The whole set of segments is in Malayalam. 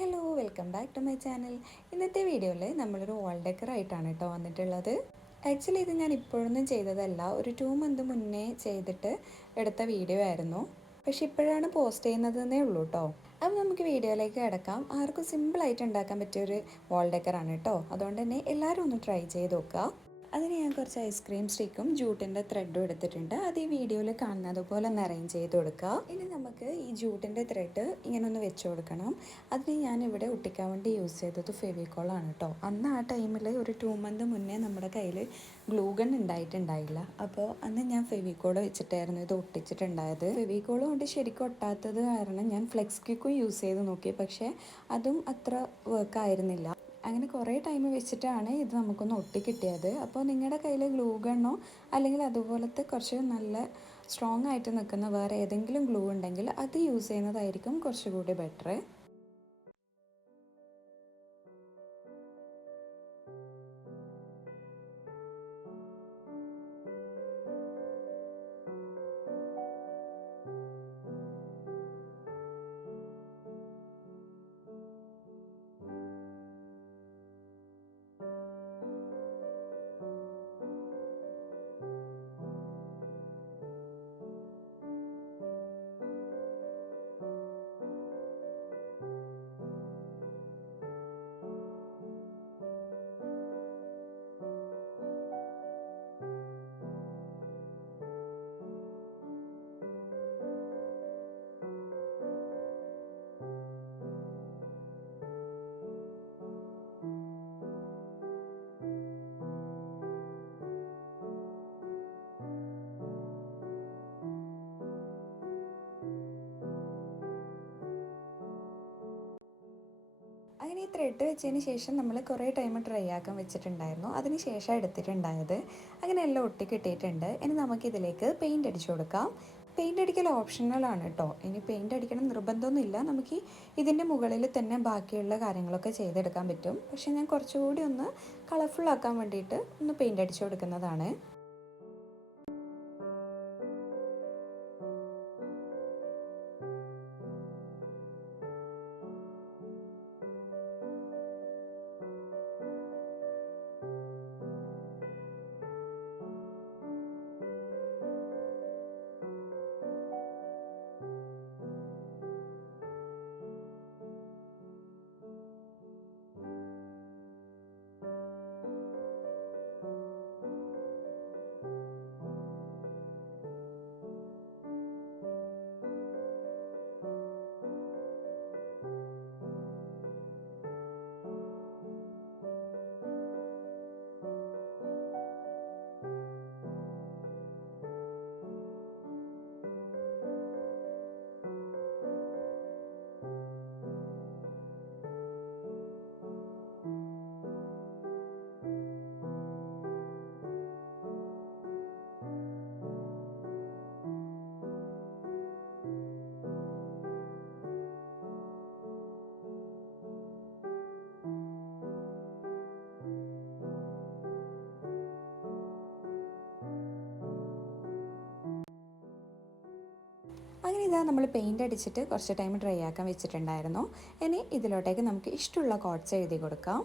Hello welcome back to my channel. ഇന്നത്തെ വീഡിയോയിൽ നമ്മളൊരു വാൾ ഡെക്കർ ആയിട്ടാണ് കേട്ടോ വന്നിട്ടുള്ളത്. ആക്ച്വലി ഇത് ഞാൻ ഇപ്പോഴൊന്നും ചെയ്തതല്ല, ഒരു 2 മന്ത് മുന്നേ ചെയ്തിട്ട് എടുത്ത വീഡിയോ ആയിരുന്നു. പക്ഷെ ഇപ്പോഴാണ് പോസ്റ്റ് ചെയ്യുന്നതെന്നേ ഉള്ളൂ കേട്ടോ. അപ്പോൾ നമുക്ക് വീഡിയോയിലേക്ക് കിടക്കാം. ആർക്കും സിമ്പിളായിട്ട് ഉണ്ടാക്കാൻ പറ്റിയൊരു വാൾ ഡെക്കറാണ് കേട്ടോ. അതുകൊണ്ട് തന്നെ എല്ലാവരും ഒന്ന് ട്രൈ ചെയ്ത് നോക്കുക. അതിന് ഞാൻ കുറച്ച് ഐസ്ക്രീം സ്റ്റിക്കും ജൂട്ടിൻ്റെ ത്രെഡും എടുത്തിട്ടുണ്ട്. അത് ഈ വീഡിയോയിൽ കാണുന്നത് പോലെ ഒന്ന് അറേഞ്ച് ചെയ്ത് കൊടുക്കുക. ഇനി നമുക്ക് ഈ ജൂട്ടിൻ്റെ ത്രെഡ് ഇങ്ങനെ ഒന്ന് വെച്ച് കൊടുക്കണം. അതിന് ഞാനിവിടെ ഒട്ടിക്കാൻ വേണ്ടി യൂസ് ചെയ്തത് ഫെവിക്കോളാണ് കേട്ടോ. അന്ന് ആ ടൈമിൽ ഒരു 2 മന്ത് മുന്നേ നമ്മുടെ കയ്യിൽ ഗ്ലൂ ഗൺ ഉണ്ടായിട്ടുണ്ടായില്ല. അപ്പോൾ അന്ന് ഞാൻ ഫെവിക്കോൾ വെച്ചിട്ടായിരുന്നു ഇത് ഒട്ടിച്ചിട്ടുണ്ടായത്. ഫെവിക്കോൾ കൊണ്ട് ശരിക്കും ഒട്ടാത്തത് കാരണം ഞാൻ ഫ്ലെക്സ് ക്വിക്കും യൂസ് ചെയ്ത് നോക്കി, പക്ഷേ അതും അത്ര വർക്ക് ആയിരുന്നില്ല. അങ്ങനെ കുറേ ടൈം വെച്ചിട്ടാണ് ഇത് നമുക്കൊന്ന് ഒട്ടിക്കിട്ടിയത്. അപ്പോൾ നിങ്ങളുടെ കയ്യിൽ ഗ്ലൂ ഗണ്ണോ അല്ലെങ്കിൽ അതുപോലത്തെ കുറച്ച് നല്ല സ്ട്രോങ് ആയിട്ട് നിൽക്കുന്ന വേറെ ഏതെങ്കിലും ഗ്ലൂ ഉണ്ടെങ്കിൽ അത് യൂസ് ചെയ്യുന്നതായിരിക്കും കുറച്ചുകൂടി ബെറ്റർ. അങ്ങനെ ഈ ത്രെഡ് വെച്ചതിന് ശേഷം നമ്മൾ കുറേ ടൈം ഡ്രൈ ആക്കാൻ വെച്ചിട്ടുണ്ടായിരുന്നു. അതിന് ശേഷം എടുത്തിട്ടുണ്ടായത്. അങ്ങനെ എല്ലാം ഒട്ടി കിട്ടിയിട്ടുണ്ട്. ഇനി നമുക്കിതിലേക്ക് പെയിൻ്റ് അടിച്ചു കൊടുക്കാം. പെയിൻ്റ് അടിക്കൽ ഓപ്ഷണലാണ് കേട്ടോ. ഇനി പെയിൻ്റ് അടിക്കണം നിർബന്ധമൊന്നുമില്ല. നമുക്ക് ഇതിൻ്റെ മുകളിൽ തന്നെ ബാക്കിയുള്ള കാര്യങ്ങളൊക്കെ ചെയ്തെടുക്കാൻ പറ്റും. പക്ഷേ ഞാൻ കുറച്ചുകൂടി ഒന്ന് കളർഫുള്ളാക്കാൻ വേണ്ടിയിട്ട് ഒന്ന് പെയിൻ്റ് അടിച്ചു കൊടുക്കുന്നതാണ്. അങ്ങനെ ഇതാ നമ്മൾ പെയിൻ്റ് അടിച്ചിട്ട് കുറച്ച് ടൈം ഡ്രൈ ആക്കാൻ വെച്ചിട്ടുണ്ടായിരുന്നു. ഇനി ഇതിലോട്ടേക്ക് നമുക്ക് ഇഷ്ടമുള്ള കോട്ട്സ് എഴുതി കൊടുക്കാം.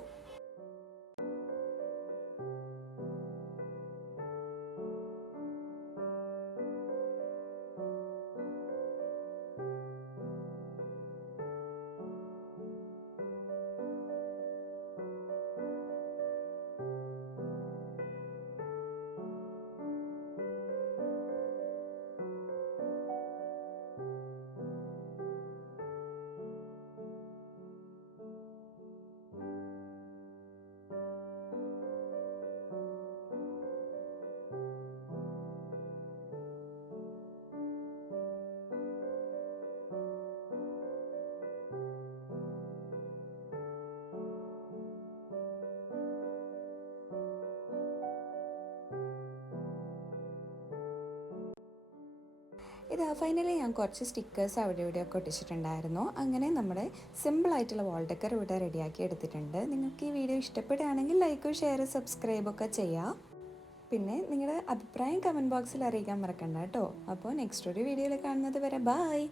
ഇതാ ഫൈനലി ഞാൻ കുറച്ച് സ്റ്റിക്കേഴ്സ് അവിടെ ഇവിടെയൊക്കെ ഒട്ടിച്ചിട്ടുണ്ടായിരുന്നു. അങ്ങനെ നമ്മുടെ സിമ്പിളായിട്ടുള്ള വാൾ ഡെക്കർ ഇവിടെ റെഡിയാക്കി എടുത്തിട്ടുണ്ട്. നിങ്ങൾക്ക് ഈ വീഡിയോ ഇഷ്ടപ്പെടുകയാണെങ്കിൽ ലൈക്കും ഷെയർ സബ്സ്ക്രൈബൊക്കെ ചെയ്യാം. പിന്നെ നിങ്ങളുടെ അഭിപ്രായം കമൻറ്റ് ബോക്സിൽ അറിയിക്കാൻ മറക്കണ്ട കേട്ടോ. അപ്പോൾ നെക്സ്റ്റ് ഒരു വീഡിയോയിൽ കാണുന്നത് വരെ ബായ്.